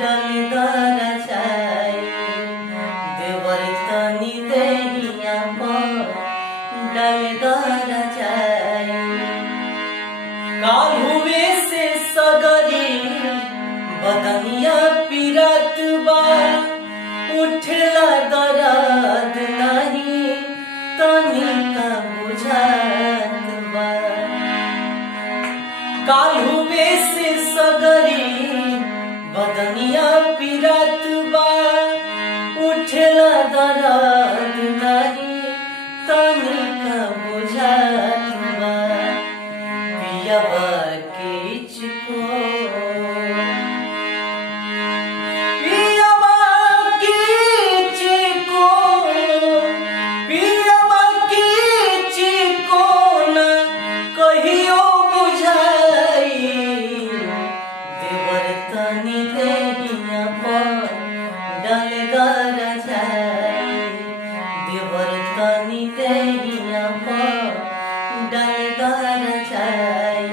डलदार जाई देवर तनी देहिया पर डलदार जाई काल हुए से सगरी बदनिया पिरत बा उठला दर्द नहीं तनी का बुझात बा काल हुए से सगरी बदनिया पिरत बा उठला दर्द नहीं तनी का बुझात बा पियवा किचको तनी देहिया पर डलदार जाई देवर तनी देहिया पर डलदार जाई।